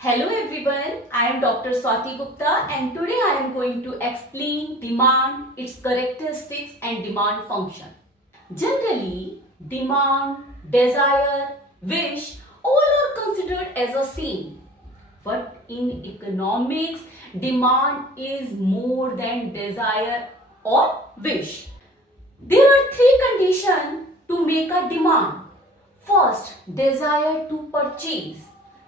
Hello everyone, I am Dr. Swati Gupta and today I am going to explain demand, its characteristics and demand function. Generally, demand, desire, wish all are considered as the same. But in economics, demand is more than desire or wish. There are three conditions to make a demand. First, desire to purchase.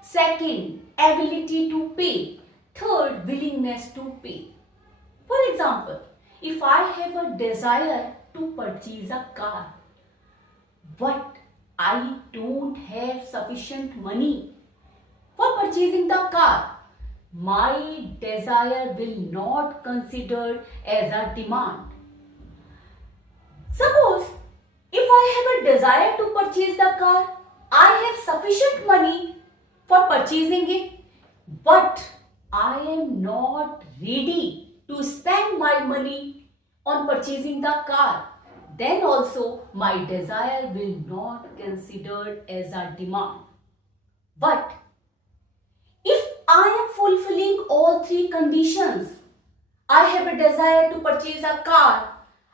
Second, ability to pay. Third, willingness to pay. For example, if I have a desire to purchase a car, but I don't have sufficient money for purchasing the car, my desire will not considered as a demand. Suppose if I have a desire to purchase the car, I have sufficient money for purchasing it, but I am not ready to spend my money on purchasing the car, then also my desire will not considered as a demand. But if I am fulfilling all three conditions, I have a desire to purchase a car,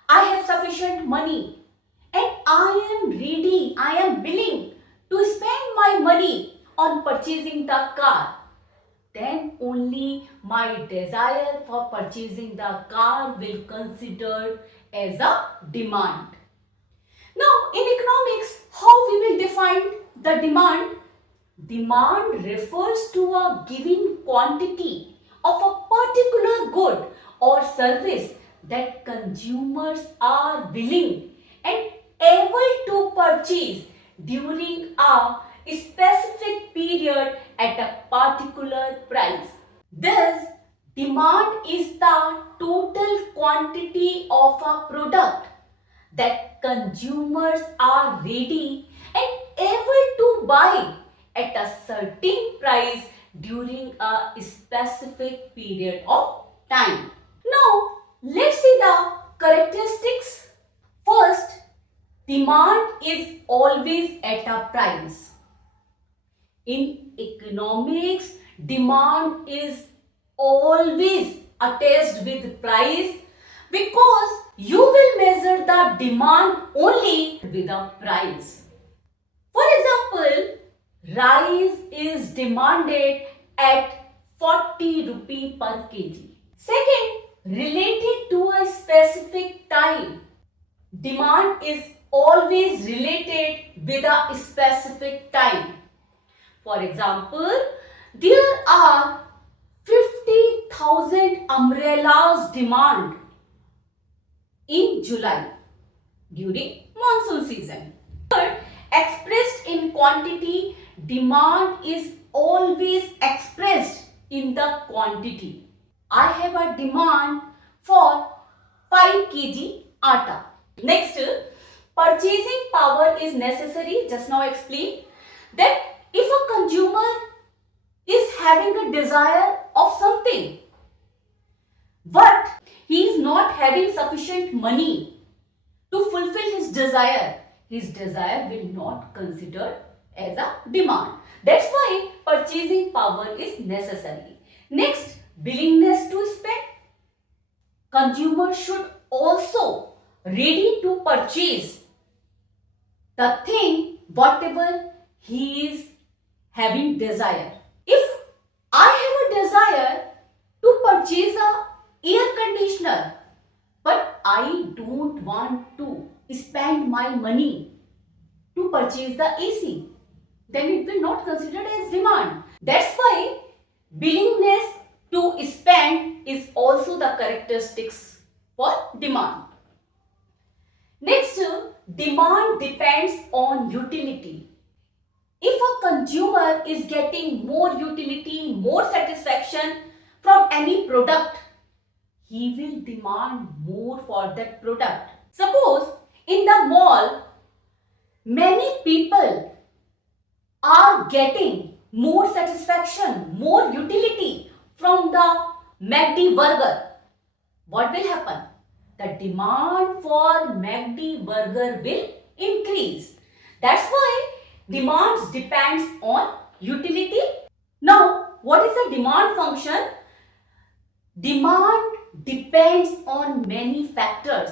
I have sufficient money, and I am ready, I am willing to spend my money on purchasing the car, then only my desire for purchasing the car will considered as a demand. Now, in economics, how we will define the demand? Demand refers to a given quantity of a particular good or service that consumers are willing and able to purchase during a specific period at a particular price. Thus, demand is the total quantity of a product that consumers are ready and able to buy at a certain price during a specific period of time. Now, let's see the characteristics. First, demand is always at a price. In economics, demand is always attached with price because you will measure the demand only with a price. For example, rice is demanded at 40 rupee per kg. Second, related to a specific time. Demand is always related with a specific time. For example, there are 50,000 umbrellas demand in July during monsoon season. Third, expressed in quantity, demand is always expressed in the quantity. I have a demand for 5 kg atta. Next, purchasing power is necessary. Just now explained that if a consumer is having a desire of something, but he is not having sufficient money to fulfill his desire will not considered as a demand. That's why purchasing power is necessary. Next, willingness to spend. Consumer should also ready to purchase the thing whatever he is having desire. If I have a desire to purchase a air conditioner, but I don't want to spend my money to purchase the AC, then it will not considered as demand. That's why willingness to spend is also the characteristics for demand. Next, demand depends on utility. If a consumer is getting more utility, more satisfaction from any product, he will demand more for that product. Suppose in the mall, many people are getting more satisfaction, more utility from the McD burger. What will happen? The demand for McD burger will increase. That's why demands depends on utility. Now What is the demand function? Demand depends on many factors.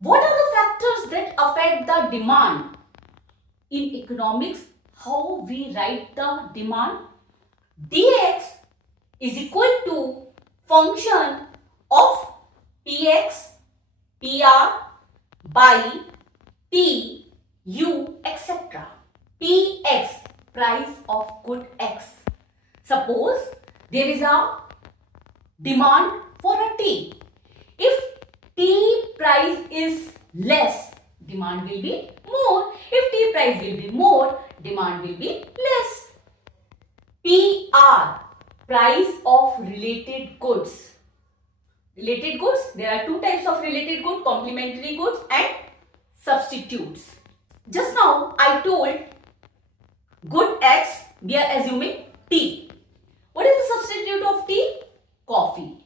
What are the factors that affect the demand? In economics, how we write the demand? Dx is equal to function of Px, Pr by T, U, etc. Px, price of good X. Suppose there is a demand for a tea. If tea price is less, demand will be more. If tea price will be more, demand will be less. PR, price of related goods. Related goods, there are two types of related goods, complementary goods and substitutes. Just now I told good X, we are assuming tea. What is the substitute of tea? Coffee.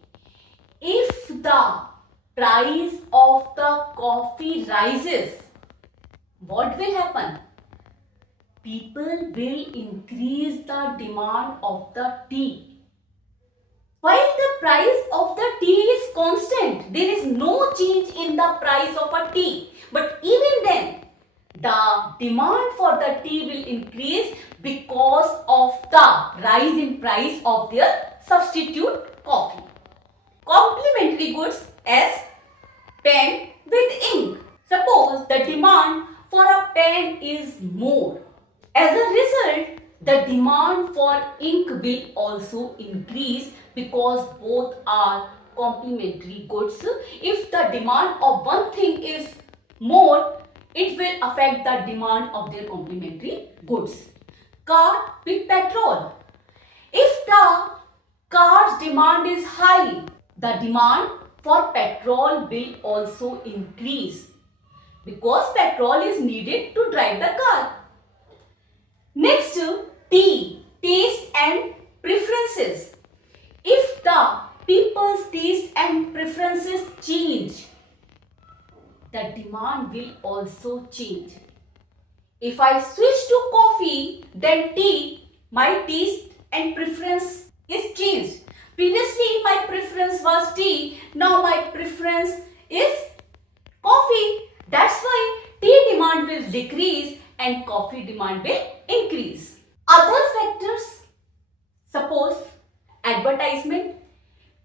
If the price of the coffee rises, what will happen? People will increase the demand of the tea. While the price of the tea is constant, there is no change in the price of a tea. But even then, the demand for the tea will increase because of the rise in price of their substitute coffee. Complementary goods as pen with ink. Suppose the demand for a pen is more. As a result, the demand for ink will also increase because both are complementary goods. If the demand of one thing is more, it will affect the demand of their complementary goods. Car with petrol. If the car's demand is high, the demand for petrol will also increase because petrol is needed to drive the car. Next, T, taste and preferences. If the people's taste and preferences change, the demand will also change. If I switch to coffee, then tea, my taste and preference is changed. Previously, my preference was tea. Now, my preference is coffee. That's why tea demand will decrease and coffee demand will increase. Other factors, suppose advertisement.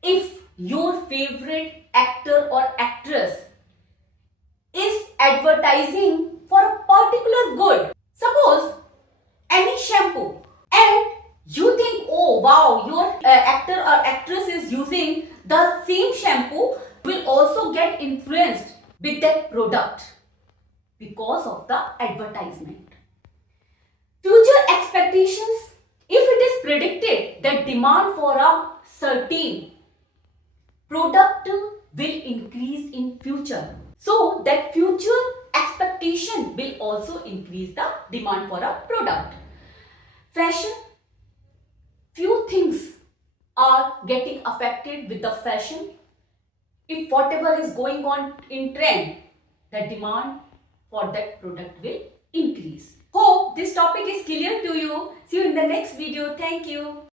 If your favorite actor or actress is advertising for a particular good, suppose any shampoo, and you think, oh wow, your actor or actress is using the same shampoo, will also get influenced with that product because of the advertisement. Future expectations. If it is predicted that demand for a certain product will increase in future, so that future expectation will also increase the demand for a product. Fashion. Few things are getting affected with the fashion. If whatever is going on in trend, the demand for that product will increase. Hope this topic is clear to you. See you in the next video. Thank you.